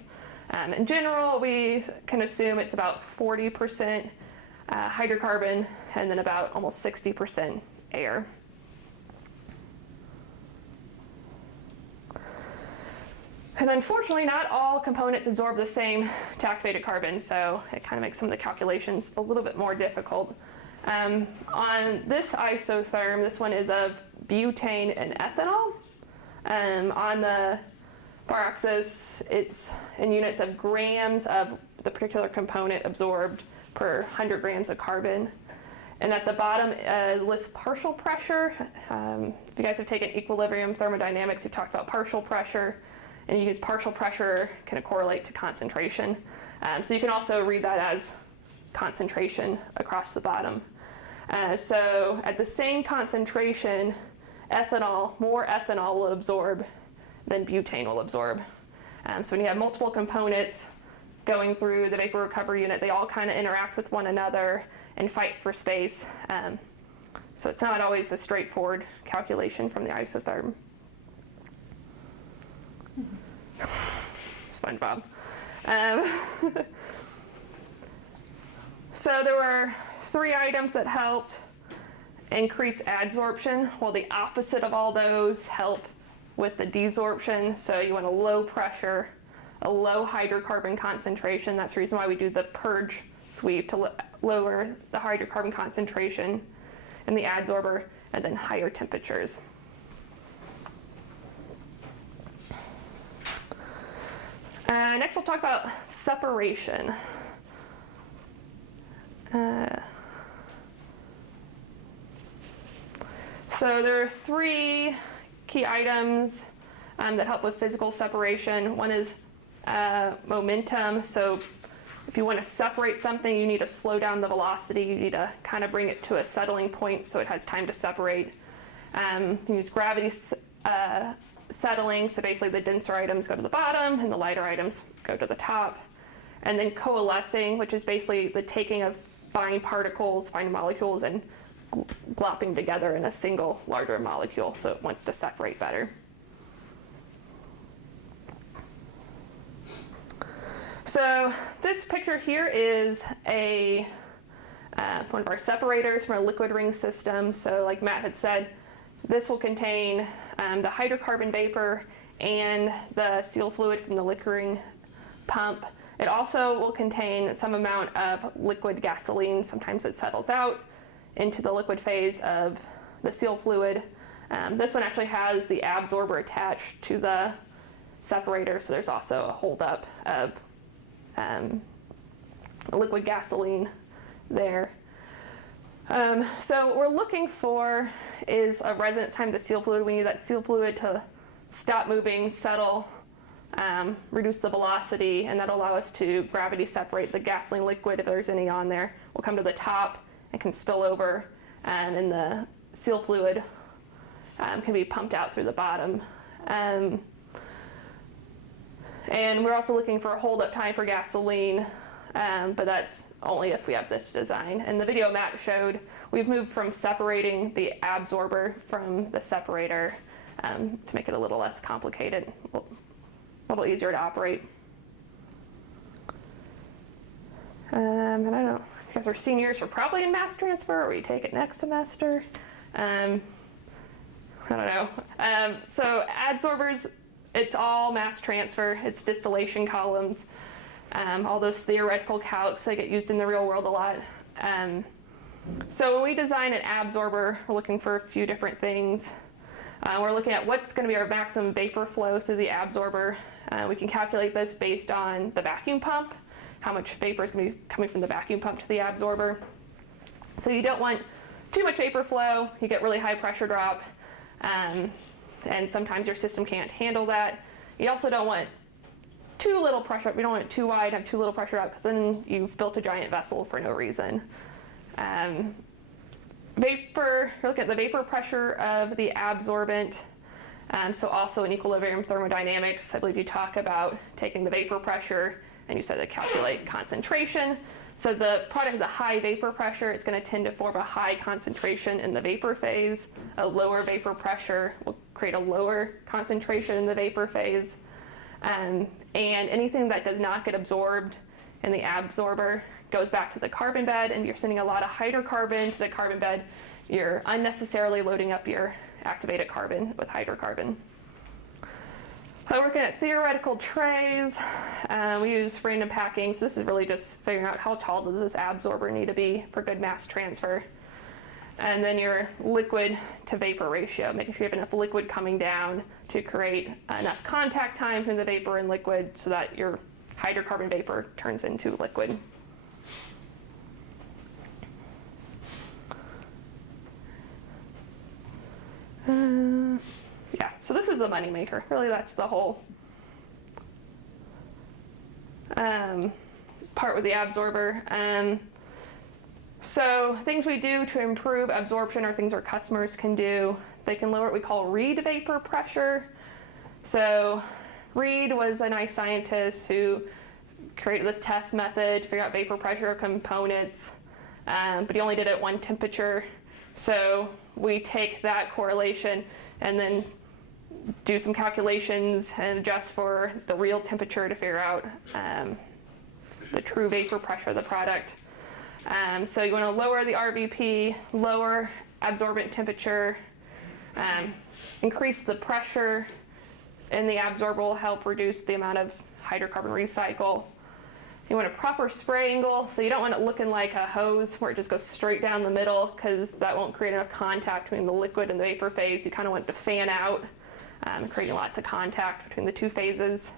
In general, we can assume it's about 40% hydrocarbon and then about almost 60% air. And unfortunately, not all components absorb the same to activated carbon, so it kind of makes some of the calculations a little bit more difficult. On this isotherm, this one is of butane and ethanol. On the bar axis, it's in units of grams of the particular component absorbed per 100 grams of carbon. And at the bottom lists partial pressure. If you guys have taken equilibrium thermodynamics, we've talked about partial pressure. And you use partial pressure can correlate to concentration. So you can also read that as concentration across the bottom. So at the same concentration, more ethanol will absorb than butane will absorb. So when you have multiple components going through the vapor recovery unit, they all kind of interact with one another and fight for space. So it's not always a straightforward calculation from the isotherm. SpongeBob. So there were 3 items that helped increase adsorption, while the opposite of all those help with the desorption. So you want a low pressure, a low hydrocarbon concentration. That's the reason why we do the purge sweep to lower the hydrocarbon concentration in the adsorber, and then higher temperatures. Next we'll talk about separation. So there are 3 key items that help with physical separation. One is momentum. So if you want to separate something, you need to slow down the velocity. You need to kind of bring it to a settling point so it has time to separate. You use gravity settling, so basically the denser items go to the bottom and the lighter items go to the top. And then coalescing, which is basically the taking of fine particles, fine molecules, and glopping together in a single larger molecule, so it wants to separate better. So this picture here is one of our separators from a liquid ring system. So like Matt had said, this will contain the hydrocarbon vapor and the seal fluid from the liquid ring pump. It also will contain some amount of liquid gasoline. Sometimes it settles out into the liquid phase of the seal fluid. This one actually has the absorber attached to the separator, so there's also a holdup of liquid gasoline there. So what we're looking for is a residence time to seal fluid. We need that seal fluid to stop moving, settle, reduce the velocity, and that'll allow us to gravity separate the gasoline liquid if there's any on there. Will come to the top and can spill over, and then the seal fluid can be pumped out through the bottom. And we're also looking for a hold-up time for gasoline, but that's only if we have this design. And the video Matt showed, we've moved from separating the absorber from the separator to make it a little less complicated, a little easier to operate. And I don't know, if you guys are seniors, you're probably in mass transfer, or we take it next semester. I don't know. So adsorbers, it's all mass transfer. It's distillation columns. All those theoretical calcs that get used in the real world a lot. So when we design an absorber, we're looking for a few different things. We're looking at what's going to be our maximum vapor flow through the absorber. We can calculate this based on the vacuum pump, how much vapor is going to be coming from the vacuum pump to the absorber. So you don't want too much vapor flow. You get really high pressure drop, and sometimes your system can't handle that. You also don't want too little pressure up. You don't want it too wide, have too little pressure up, because then you've built a giant vessel for no reason. Vapor, you're looking at the vapor pressure of the absorbent. So also in equilibrium thermodynamics, I believe you talk about taking the vapor pressure and you said to calculate concentration. So the product has a high vapor pressure. It's going to tend to form a high concentration in the vapor phase. A lower vapor pressure will create a lower concentration in the vapor phase. And anything that does not get absorbed in the absorber goes back to the carbon bed, and you're sending a lot of hydrocarbon to the carbon bed. You're unnecessarily loading up your activated carbon with hydrocarbon. We're looking at theoretical trays. We use random packing, so this is really just figuring out how tall does this absorber need to be for good mass transfer. And then your liquid to vapor ratio, making sure you have enough liquid coming down to create enough contact time between the vapor and liquid so that your hydrocarbon vapor turns into liquid. Yeah, so this is the money maker. Really, that's the whole part with the absorber. So things we do to improve absorption are things our customers can do. They can lower what we call Reed vapor pressure. So Reed was a nice scientist who created this test method to figure out vapor pressure components, but he only did it at one temperature. So we take that correlation and then do some calculations and adjust for the real temperature to figure out the true vapor pressure of the product. So you want to lower the RVP, lower absorbent temperature, increase the pressure in the absorber will help reduce the amount of hydrocarbon recycle. You want a proper spray angle, so you don't want it looking like a hose where it just goes straight down the middle, because that won't create enough contact between the liquid and the vapor phase. You kind of want it to fan out, creating lots of contact between the two phases.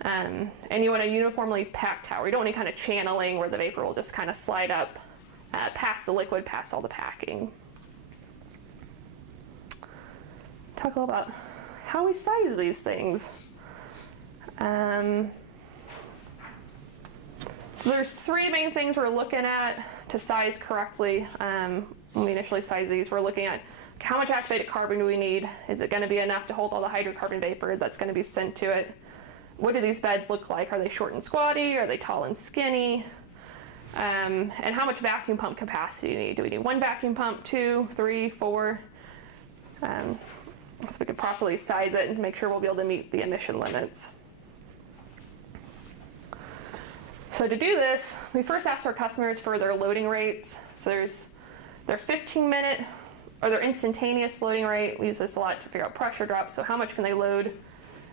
And you want a uniformly packed tower. You don't want any kind of channeling where the vapor will just kind of slide up past the liquid, past all the packing. Talk a little about how we size these things. So there's three main things we're looking at to size correctly. When we initially size these, we're looking at how much activated carbon do we need? Is it going to be enough to hold all the hydrocarbon vapor that's going to be sent to it? What do these beds look like? Are they short and squatty? Are they tall and skinny? And how much vacuum pump capacity do we need? Do we need one vacuum pump, 2, 3, 4? So we can properly size it and make sure we'll be able to meet the emission limits. So to do this, we first ask our customers for their loading rates. So there's their 15-minute or their instantaneous loading rate. We use this a lot to figure out pressure drops. So how much can they load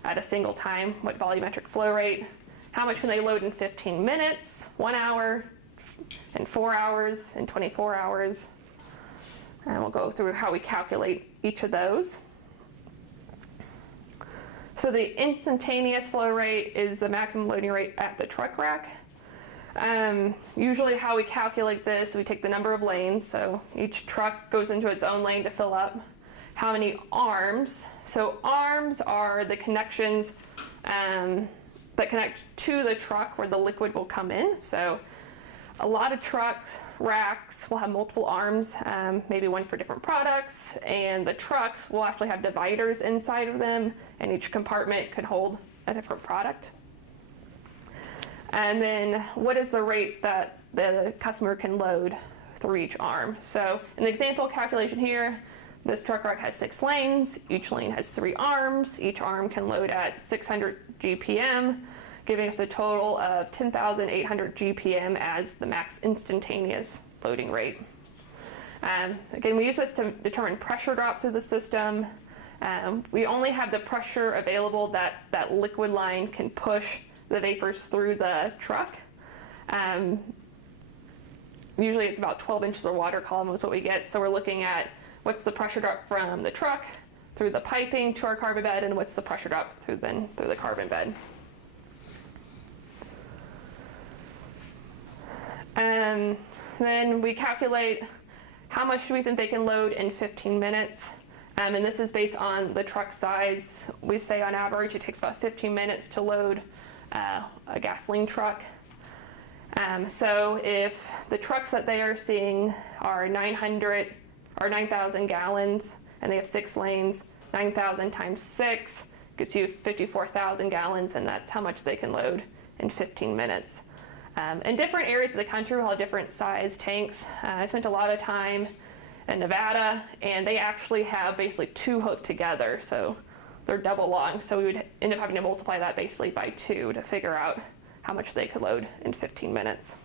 at a single time? What volumetric flow rate? How much can they load in 15 minutes, 1 hour, in 4 hours, in 24 hours? And we'll go through how we calculate each of those. So the instantaneous flow rate is the maximum loading rate at the truck rack. Usually how we calculate this, we take the number of lanes, so each truck goes into its own lane to fill up. How many arms? So arms are the connections that connect to the truck where the liquid will come in. So a lot of trucks, racks will have multiple arms, maybe one for different products, and the trucks will actually have dividers inside of them, and each compartment could hold a different product. And then what is the rate that the customer can load through each arm? So in the example calculation here, this truck rack has 6 lanes, each lane has 3 arms, each arm can load at 600 GPM, giving us a total of 10,800 GPM as the max instantaneous loading rate. Again, we use this to determine pressure drops through the system. We only have the pressure available that that liquid line can push the vapors through the truck. Usually it's about 12 inches of water column is what we get. So we're looking at what's the pressure drop from the truck through the piping to our carbon bed, and what's the pressure drop through the carbon bed. And then we calculate how much do we think they can load in 15 minutes. And this is based on the truck size. We say on average it takes about 15 minutes to load a gasoline truck. So if the trucks that they are seeing are 9,000 gallons and they have 6 lanes, 9,000 times 6 gets you 54,000 gallons, and that's how much they can load in 15 minutes. In different areas of the country, we'll have different size tanks. I spent a lot of time in Nevada, and they actually have basically 2 hooked together, so they're double long. So we would end up having to multiply that basically by 2 to figure out how much they could load in 15 minutes.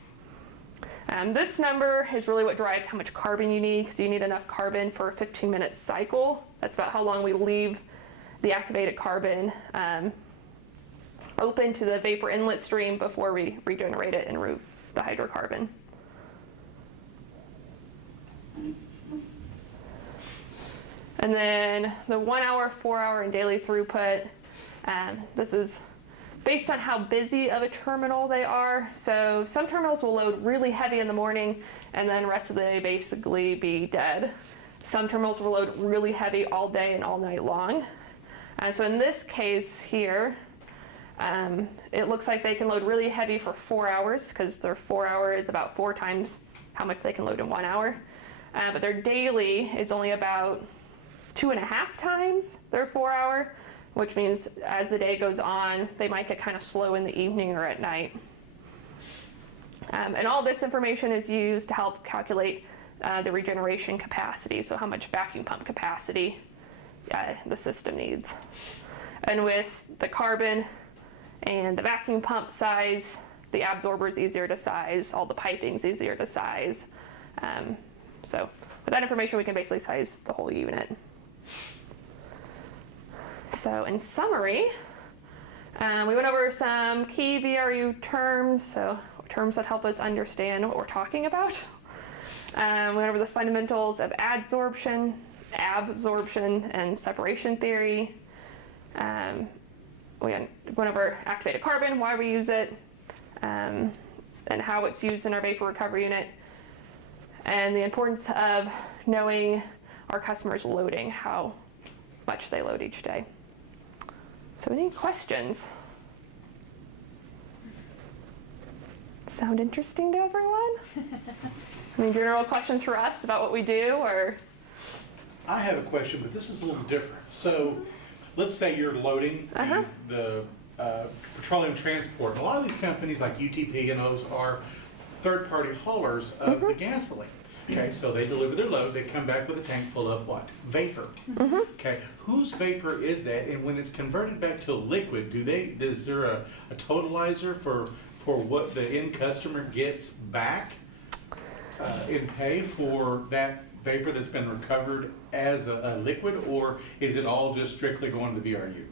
This number is really what drives how much carbon you need, because you need enough carbon for a 15-minute cycle. That's about how long we leave the activated carbon open to the vapor inlet stream before we regenerate it and remove the hydrocarbon. And then the 1 hour, 4 hour, and daily throughput. This is based on how busy of a terminal they are. So some terminals will load really heavy in the morning and then the rest of the day basically be dead. Some terminals will load really heavy all day and all night long. So in this case here, it looks like they can load really heavy for 4 hours, because their 4 hour is about 4 times how much they can load in 1 hour. But their daily is only about 2.5 times their 4 hour, which means as the day goes on, they might get kind of slow in the evening or at night. And all this information is used to help calculate the regeneration capacity, so how much vacuum pump capacity the system needs. And with the carbon and the vacuum pump size, the absorber is easier to size, all the piping is easier to size. So with that information, we can basically size the whole unit. So in summary, we went over some key VRU terms, so terms that help us understand what we're talking about. We went over the fundamentals of adsorption, absorption, and separation theory. We went over activated carbon, why we use it, and how it's used in our vapor recovery unit, and the importance of knowing our customers' loading, how much they load each day. So any questions? Sound interesting to everyone? Any general questions for us about what we do, or? I have a question, but this is a little different. So let's say you're loading the petroleum transport. A lot of these companies like UTP and those are third-party haulers of the gasoline. Okay, so they deliver their load, they come back with a tank full of what? Vapor. Okay, whose vapor is that? And when it's converted back to liquid, is there a totalizer for what the end customer gets back in pay for that vapor that's been recovered as a liquid, or is it all just strictly going to the VRU?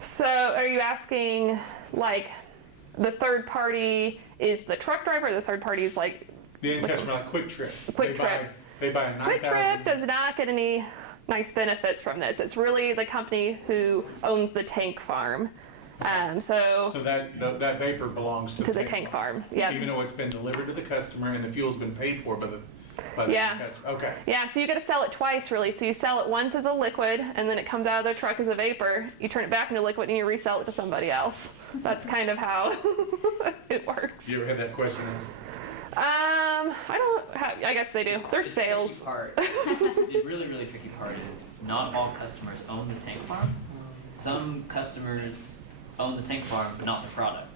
So are you asking, like, the third party is the truck driver, or the third party is like The end customer, like Quick Trip. Quick Trip. They buy a 9,000. Quick Trip does not get any nice benefits from this. It's really the company who owns the tank farm. So that vapor belongs to the tank farm. Yeah. Even though it's been delivered to the customer and the fuel's been paid for by the Yeah. customer. Okay. Yeah, so you got to sell it twice, really. So you sell it once as a liquid, and then it comes out of their truck as a vapor. You turn it back into liquid, and you resell it to somebody else. That's kind of how it works. You ever had that question asked? I guess they do. They're sales. The really tricky part is not all customers own the tank farm. Some customers own the tank farm, but not the product.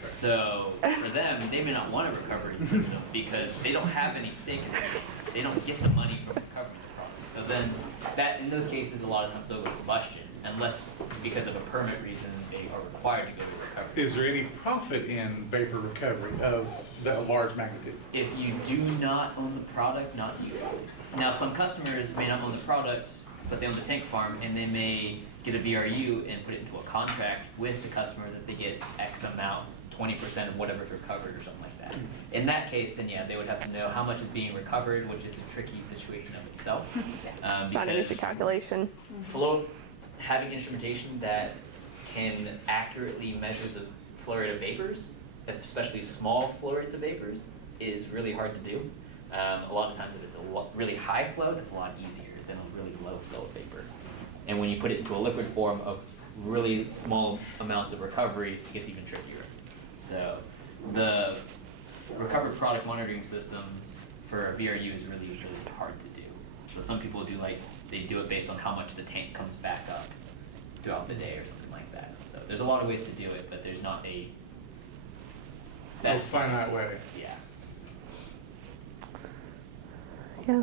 So for them, they may not want a recovery system because they don't have any stake in it. They don't get the money from recovering the product. So then, that in those cases, a lot of times they'll go to combustion, unless because of a permit reason they are required to go to recovery. Is there any profit in vapor recovery of that large magnitude? If you do not own the product, not usually. Now, some customers may not own the product, but they own the tank farm, and they may get a VRU and put it into a contract with the customer that they get X amount, 20% of whatever's recovered or something like that. In that case, then yeah, they would have to know how much is being recovered, which is a tricky situation of itself. It's not an easy calculation. Having instrumentation that can accurately measure the flow rate of vapors, especially small flow rates of vapors, is really hard to do. A lot of times if it's a really high flow, that's a lot easier than a really low flow of vapor. And when you put it into a liquid form of really small amounts of recovery, it gets even trickier. So the recovered product monitoring systems for a VRU is really hard to do. So some people they do it based on how much the tank comes back up throughout the day or something like that. So there's a lot of ways to do it, but there's not a That's finite way. Yeah. Yeah.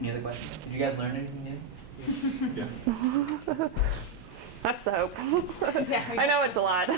Any other questions? Did you guys learn anything new? Yeah. That's the hope. Yeah, I know it's a lot.